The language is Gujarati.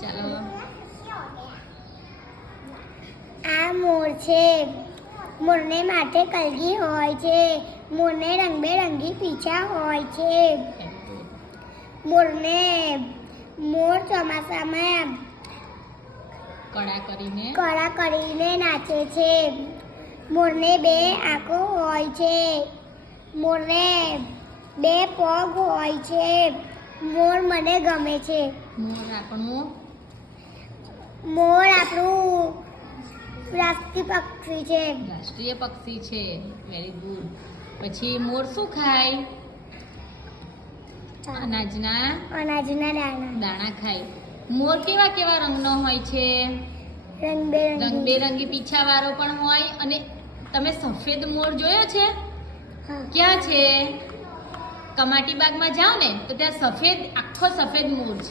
ચાલો. આ મોર છે. મોરને માથે કલગી હોય છે. મોરને રંગબેરંગી પીછા હોય છે. મોર ચોમાસામાં કળા કરીને નાચે છે. મોરને 2 આંખો હોય છે. મોરને 2 પગ હોય છે. મોર મને ગમે છે. મોર આપણું રાષ્ટ્રીય પક્ષી છે. Very good. પછી મોર શું ખાય? અનાજના દાણા ખાય. મોર કેવા કેવા રંગનો હોય છે? રંગબેરંગી પીછા વાળો પણ હોય. અને તમે સફેદ મોર જોયો છે? ક્યાં છે? કમાટી બાગમાં જાઓ ને તો ત્યાં આખો સફેદ મોર છે.